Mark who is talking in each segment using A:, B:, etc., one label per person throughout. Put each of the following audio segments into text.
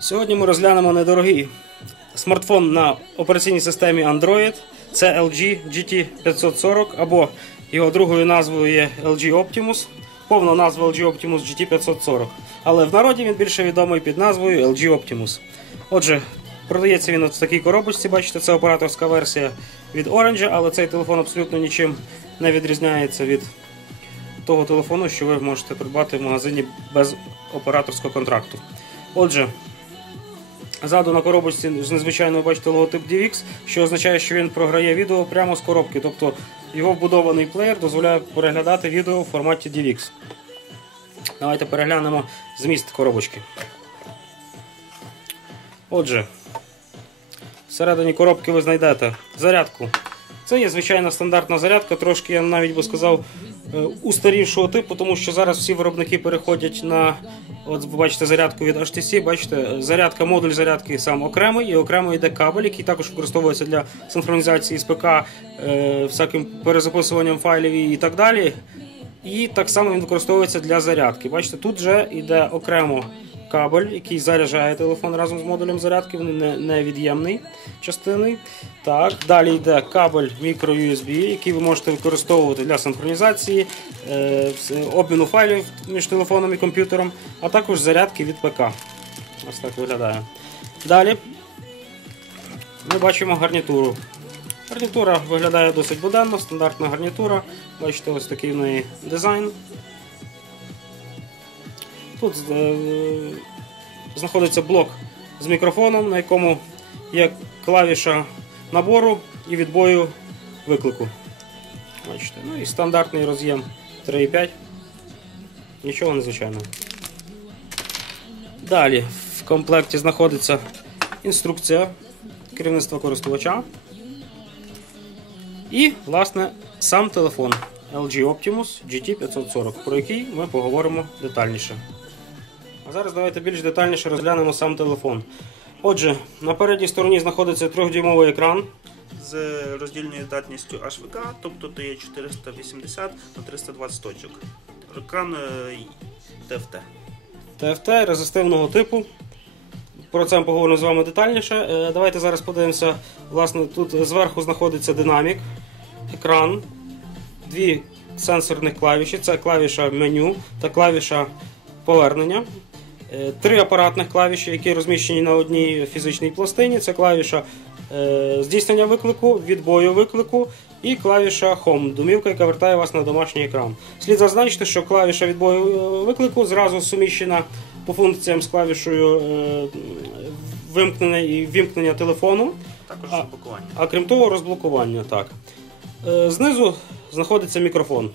A: Сьогодні ми розглянемо недорогий смартфон на операційній системі Android. Це LG GT540 або його другою назвою є LG Optimus. Повна назва LG Optimus GT540. Але в народі він більше відомий під назвою LG Optimus. Отже, продається він в такій коробочці, бачите, це операторська версія від Orange, але цей телефон абсолютно нічим не відрізняється від того телефону, що ви можете придбати в магазині без операторського контракту. Отже, ззаду на коробочці незвичайно бачите логотип DivX, що означає, що він програє відео прямо з коробки. Тобто його вбудований плеєр дозволяє переглядати відео в форматі DivX. Давайте переглянемо зміст коробочки. Отже, всередині коробки ви знайдете зарядку. Це є звичайна стандартна зарядка, трошки я навіть би сказав е, устарівшого типу, тому що зараз всі виробники переходять на от ви бачите зарядку від HTC. Бачите, зарядка, модуль зарядки сам окремий, і окремо йде кабель, який також використовується для синхронізації з ПК, е, всяким перезаписуванням файлів і так далі. І так само він використовується для зарядки. Бачите, тут вже йде окремо кабель, який заряджає телефон разом з модулем зарядки, він не, невід'ємний частини. Так, Далі йде кабель microUSB, який ви можете використовувати для синхронізації, е, обміну файлів між телефоном і комп'ютером, а також зарядки від ПК. Ось так виглядає. Далі ми бачимо гарнітуру. Гарнітура виглядає досить буденно, стандартна гарнітура. Бачите, ось такий в неї дизайн. Тут е, знаходиться блок з мікрофоном, на якому є клавіша набору і відбою виклику. Бачите. Ну і стандартний роз'єм 3.5. Нічого незвичайного. Далі в комплекті знаходиться інструкція керівництва користувача. І, власне, сам телефон LG Optimus GT540, про який ми поговоримо детальніше. А зараз давайте більш детальніше розглянемо сам телефон. Отже, на передній стороні знаходиться 3-дюймовий екран.
B: з роздільною здатністю HVK, тобто то є 480 на 320 точок. Екран е, TFT.
A: TFT резистивного типу. Про це ми поговоримо з вами детальніше. Е, Давайте зараз подивимося. Власне, тут зверху знаходиться динамік, екран, дві сенсорних клавіші. Це клавіша меню та клавіша повернення. Е, Три апаратних клавіші, які розміщені на одній фізичній пластині. Це клавіша е, здійснення виклику, відбою виклику і клавіша Home, домівка, яка вертає вас на домашній екран. Слід зазначити, що клавіша відбою е, виклику зразу суміщена по функціям з клавішою вимкнення і вімкнення телефону,
B: Також
A: А.
B: розблокування.
A: а крім того, розблокування. Так. Знизу знаходиться мікрофон.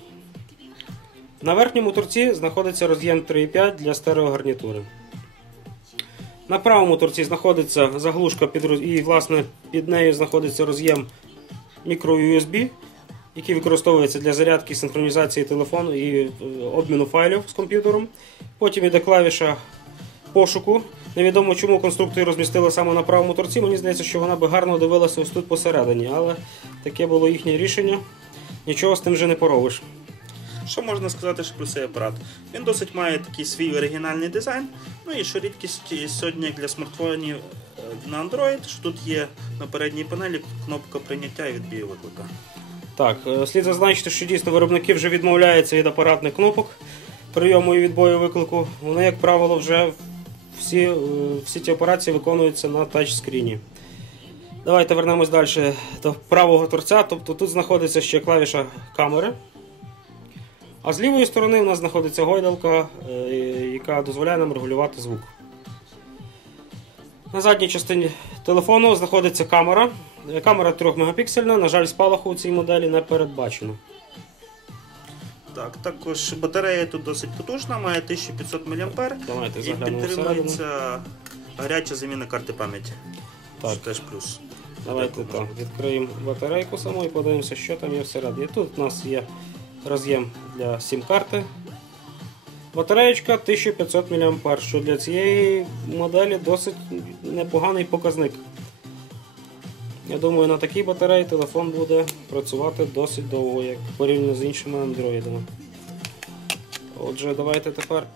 A: На верхньому торці знаходиться роз'єм 3.5 для стереогарнітури. На правому торці знаходиться заглушка під і власне під нею знаходиться роз'єм microUSB, який використовується для зарядки синхронізації телефону і е, обміну файлів з комп'ютером. Потім йде клавіша пошуку. Невідомо чому конструктори розмістили саме на правому торці. Мені здається, що вона би гарно дивилася ось тут посередині, але таке було їхнє рішення. Нічого з тим вже не поробиш.
B: Що можна сказати ще про цей апарат? Він досить має такий свій оригінальний дизайн. Ну і що рідкість сьогодні для смартфонів е, на Android, що тут є на передній панелі кнопка прийняття і відбію виклика.
A: Так, е, слід зазначити, що дійсно виробники вже відмовляються від апаратних кнопок прийому і відбою виклику. Вони, як правило, вже всі, е, всі ці операції виконуються на тачскріні. Давайте вернемось далі до правого торця. Тобто тут знаходиться ще клавіша камери. А з лівої сторони у нас знаходиться гойдалка, е, яка дозволяє нам регулювати звук. На задній частині телефону знаходиться камера. Е, Камера 3 мегапіксельна, на жаль, спалаху у цій моделі не передбачено.
B: Так, також батарея тут досить потужна, має 1500 мАh
A: Давайте
B: і підтримується гаряча заміна карти пам'яті.
A: Так.
B: Теж плюс.
A: Давайте так, відкриємо батарейку саму і подивимося, що там є всередині. Тут у нас є роз'єм для сім-карти. Батареєчка 1500 мАh, що для цієї моделі досить непоганий показник. Я думаю, на такій батареї телефон буде працювати досить довго, як порівняно з іншими андроїдами. Отже, давайте тепер.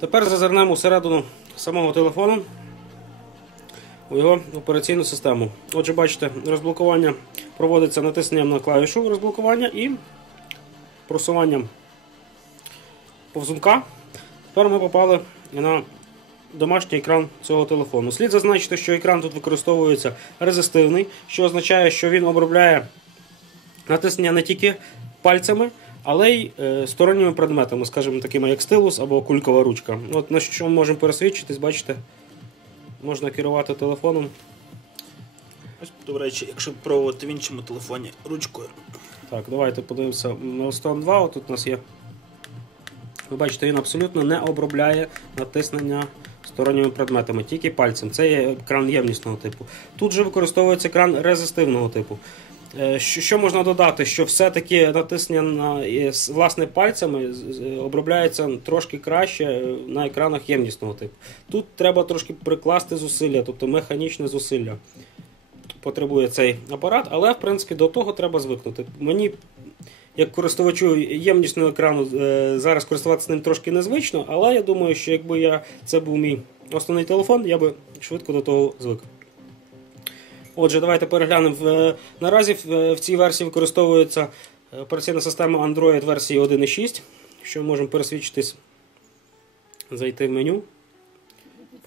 A: Тепер зазирнемо всередину самого телефону у його операційну систему. Отже, бачите, розблокування проводиться натисненням на клавішу розблокування і просуванням повзунка. Тепер ми попали на домашній екран цього телефону. Слід зазначити, що екран тут використовується резистивний, що означає, що він обробляє натиснення не тільки пальцями, але й е, сторонніми предметами, скажімо, такими як стилус або кулькова ручка. От на що ми можемо пересвідчитись, бачите, можна керувати телефоном.
B: Ось, до речі, якщо пробувати в іншому телефоні ручкою.
A: Так, давайте подивимося. Milestone 2, отут у нас є. Ви бачите, він абсолютно не обробляє натиснення сторонніми предметами, тільки пальцем. Це є екран ємнісного типу. Тут же використовується екран резистивного типу. Е, Що, можна додати? Що все-таки натиснення на власне пальцями обробляється трошки краще е, на екранах ємнісного типу. Тут треба трошки прикласти зусилля, тобто механічне зусилля потребує цей апарат, але в принципі до того треба звикнути. Мені, як користувачу ємнісного екрану, е, зараз користуватися ним трошки незвично, але я думаю, що якби я це був мій основний телефон, я би швидко до того звик. Отже, давайте переглянемо. Наразі в, в цій версії використовується операційна система Android версії 1.6, що можемо пересвідчитись, зайти в меню.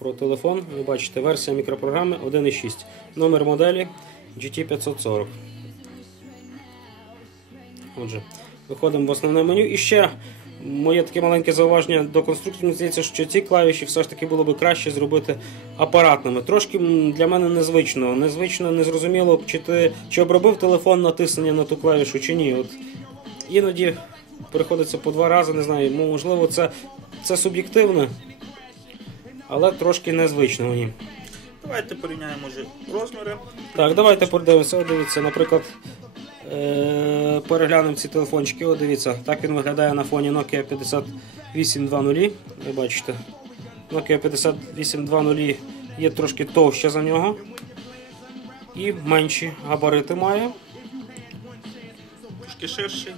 A: Про телефон, ви бачите, версія мікропрограми 1.6. Номер моделі GT540. Отже, виходимо в основне меню. І ще моє таке маленьке зауваження до конструкції. Мені здається, що ці клавіші все ж таки було б краще зробити апаратними. Трошки для мене незвично. Незвично, незрозуміло, чи ти чи обробив телефон натиснення на ту клавішу, чи ні. От іноді приходиться по два рази, не знаю, можливо, це, це суб'єктивне, але трошки незвично мені.
B: Давайте порівняємо вже розміри.
A: Так, давайте подивимося. Дивіться, наприклад, е- переглянемо ці телефончики. От дивіться, так він виглядає на фоні Nokia 5820. Ви бачите, Nokia 5820 є трошки товща за нього. І менші габарити має.
B: Трошки ширший.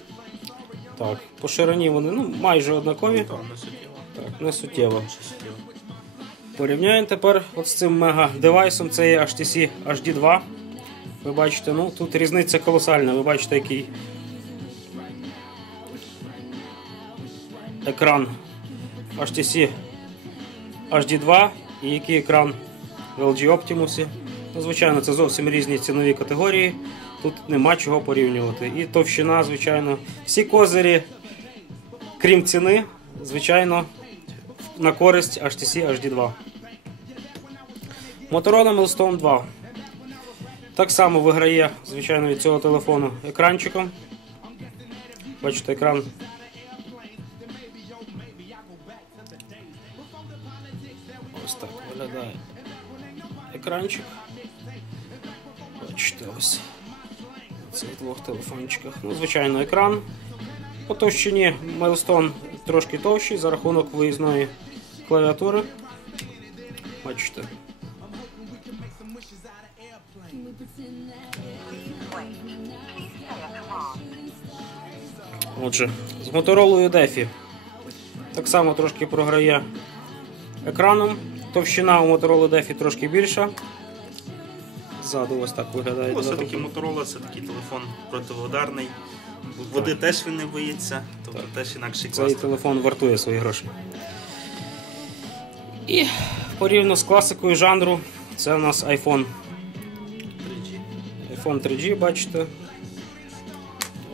A: Так, по ширині вони ну, майже однакові.
B: Та, не суттєво.
A: Так, не суттєво. Порівняємо тепер от з цим мега девайсом, це є HTC HD2. Ви бачите, ну тут різниця колосальна. Ви бачите, який екран HTC HD2 і який екран в LG Optimus. Ну, звичайно, це зовсім різні цінові категорії. Тут нема чого порівнювати. І товщина, звичайно, всі козирі, крім ціни, звичайно, на користь HTC HD2. Motorola Milestone 2. Так само виграє, звичайно, від цього телефону екранчиком. Бачите, екран. Ось так виглядає екранчик. Бачите, ось на цих двох телефончиках. Ну, звичайно, екран. По товщині Milestone трошки товщий за рахунок виїзної клавіатури. Бачите. Отже, з Motorola DeFi так само трошки програє екраном. Товщина у Motorola DeFi трошки більша. Ззаду ось так виглядає.
B: Все-таки Motorola це такий телефон противоударний. Води теж він не боїться, тобто теж інакший
A: Цей
B: клас.
A: телефон вартує свої гроші. І порівняно з класикою жанру, це у нас iPhone.
B: 3G.
A: iPhone 3G, бачите.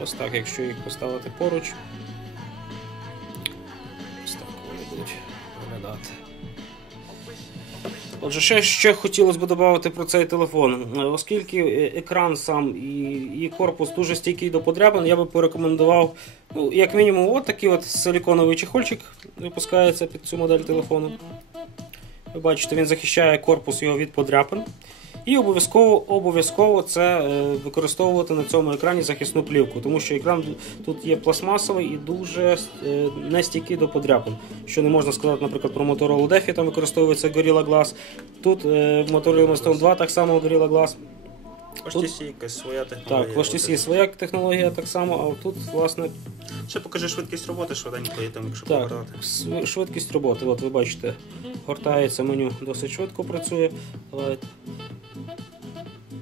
A: Ось так, якщо їх поставити поруч. Ось так вони будуть виглядати. Отже, ще, ще хотілося б додати про цей телефон. Е, Оскільки е, екран сам і, і корпус дуже стійкий до подряпин, я би порекомендував, ну, як мінімум, от такий от силіконовий чехольчик випускається під цю модель телефону. Ви бачите, він захищає корпус його від подряпин. І обов'язково обов'язково це е, використовувати на цьому екрані захисну плівку, тому що екран тут є пластмасовий і дуже е, нестійкий до подряпин. Що не можна сказати, наприклад, про Motorola DeFi, там використовується Gorilla Glass. Тут е, в Motorola Milestone 2 так само Gorilla Glass. Тут-
B: якась своя технологія.
A: Так, в HTC своя технологія так само, а тут, власне,
B: Ще покажи швидкість роботи швиденько, і там, якщо
A: Так,
B: повертати.
A: швидкість роботи. От ви бачите, гортається меню досить швидко працює. Але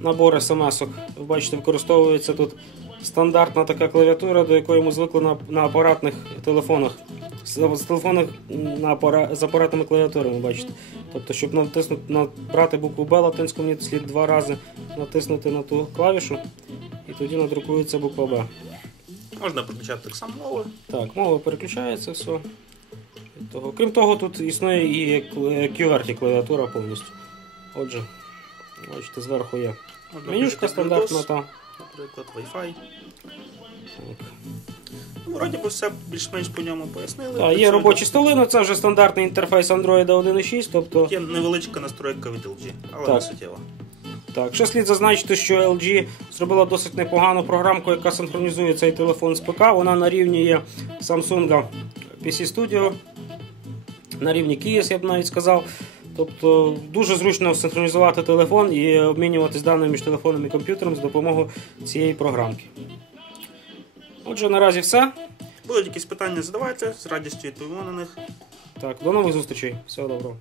A: Набор смс-ок. Ви бачите, використовується тут стандартна така клавіатура, до якої ми звикли на, на апаратних телефонах. З, телефонах на апара, з апаратними клавіатурами, бачите. Тобто, щоб натиснути набрати букву Б латинську, мені слід два рази натиснути на ту клавішу, і тоді надрукується буква Б.
B: Можна підключати так само мови.
A: Так, мова переключається все. Крім того, тут існує і кл- QWERTY клавіатура повністю. Отже, бачите, зверху є менюшка стандартна. Та.
B: Наприклад, Wi-Fi.
A: Так.
B: Ну, вроді би все більш-менш по ньому пояснили.
A: Та, є робочі столи, ну це вже стандартний інтерфейс Android 1.6, тобто
B: Є невеличка настройка від LG, але
A: Так.
B: не суттєва.
A: Так, ще слід зазначити, що LG зробила досить непогану програмку, яка синхронізує цей телефон з ПК. Вона на рівні є Samsung PC Studio, на рівні Kies, я б навіть сказав. Тобто дуже зручно синхронізувати телефон і обмінюватись даними між телефоном і комп'ютером з допомогою цієї програмки. Отже, наразі все.
B: Будуть якісь питання, задавайте, з радістю відповімо на них.
A: Так, до нових зустрічей. Всього доброго.